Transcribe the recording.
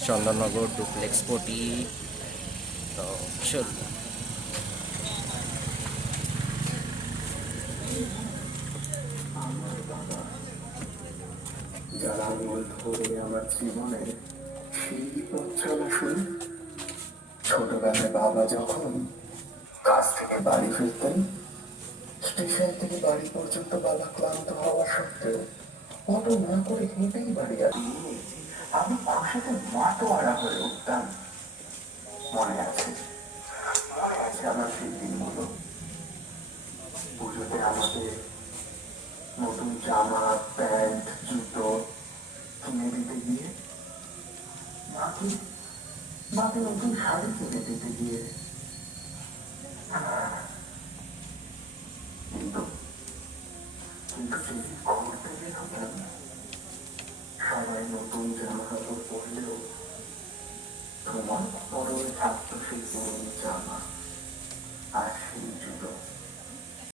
Chandannagar duplex পটি তো চল যারা জীবনে সেই পথ চলা ছোটবেলায় বাবা যখন কাজ থেকে বাড়ি ফিরতেন, স্টেশন থেকে বাড়ি পর্যন্ত বাবা ক্লান্ত হওয়া সত্ত্বেও অটো না করে হেঁটেই বাড়ি আসি আমি খুশিতে মাতোয়ারা হয়ে উঠতাম। মনে আছে? মনে আছে আমার সেই দিনগুলো। পুজোতে আমাদের নতুন জামা, প্যান্ট, জুতো কিনে দিতে গিয়ে মাকে মাকে নতুন শাড়ি কিনে দিতে গিয়ে। কিন্তু কিন্তু যদি ঘুরতে বের হতাম তোমার পরমের ছাত্র শিল্পী